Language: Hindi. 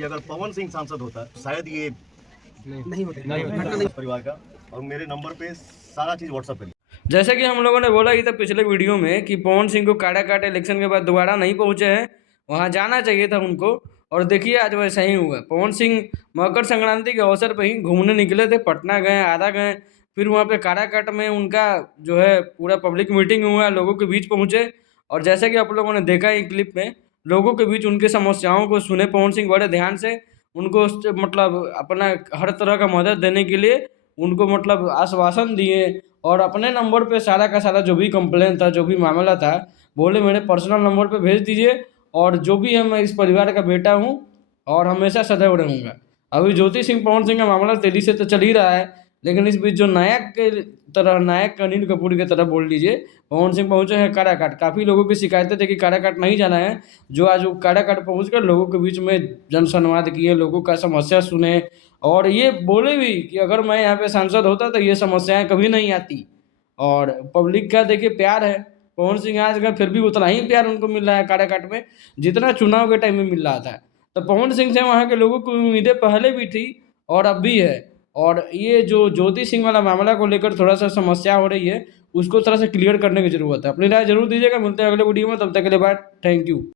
कि अगर पवन सिंह सांसद होता तो शायद ये नहीं होते परिवार का। और मेरे नंबर पे सारा चीज़ व्हाट्सअप करिए। जैसे कि हम लोगों ने बोला ही था पिछले वीडियो में कि पवन सिंह को काट इलेक्शन के बाद दोबारा नहीं पहुंचे हैं, वहां जाना चाहिए था उनको। और देखिए आज वैसा ही हुआ। पवन सिंह मकर संक्रांति के अवसर पर ही घूमने निकले थे, पटना गए, आरा गए, फिर वहां पे काराकाट में उनका जो है पूरा पब्लिक मीटिंग हुआ, लोगों के बीच पहुंचे। और जैसे कि आप लोगों ने देखा ही क्लिप में, लोगों के बीच उनके समस्याओं को सुने पवन सिंह बड़े ध्यान से। उनको मतलब अपना हर तरह का मदद देने के लिए उनको मतलब आश्वासन दिए। और अपने नंबर पे सारा का सारा जो भी कंप्लेन था, जो भी मामला था, बोले मेरे पर्सनल नंबर पे भेज दीजिए, और जो भी है मैं इस परिवार का बेटा हूँ और हमेशा सदैव रहूँगा। अभी ज्योति सिंह पवन सिंह का मामला तेजी से तो चल ही रहा है, लेकिन इस बीच जो नायक के तरह, नायक अनिल कपूर की तरह बोल लीजिए, पवन सिंह पहुंचे हैं काराकाट। काफ़ी लोगों की शिकायतें थी कि काराकाट नहीं जाना है, जो आज वो काराकाट पहुँच कर लोगों के बीच में जनसंवाद किए, लोगों का समस्या सुने। और ये बोले भी कि अगर मैं यहाँ पे सांसद होता तो ये समस्याएं कभी नहीं आती। और पब्लिक का देखिए प्यार है, पवन सिंह आज का फिर भी उतना ही प्यार उनको मिल रहा है काराकाट में जितना चुनाव के टाइम में मिल रहा था। तो पवन सिंह से वहाँ के लोगों को उम्मीदें पहले भी थी और अब भी है। और ये जो ज्योति सिंह वाला मामला को लेकर थोड़ा सा समस्या हो रही है, उसको थोड़ा सा क्लियर करने की ज़रूरत है। अपनी राय जरूर दीजिएगा। मिलते हैं अगले वीडियो में, तब तक के लिए बाय, थैंक यू।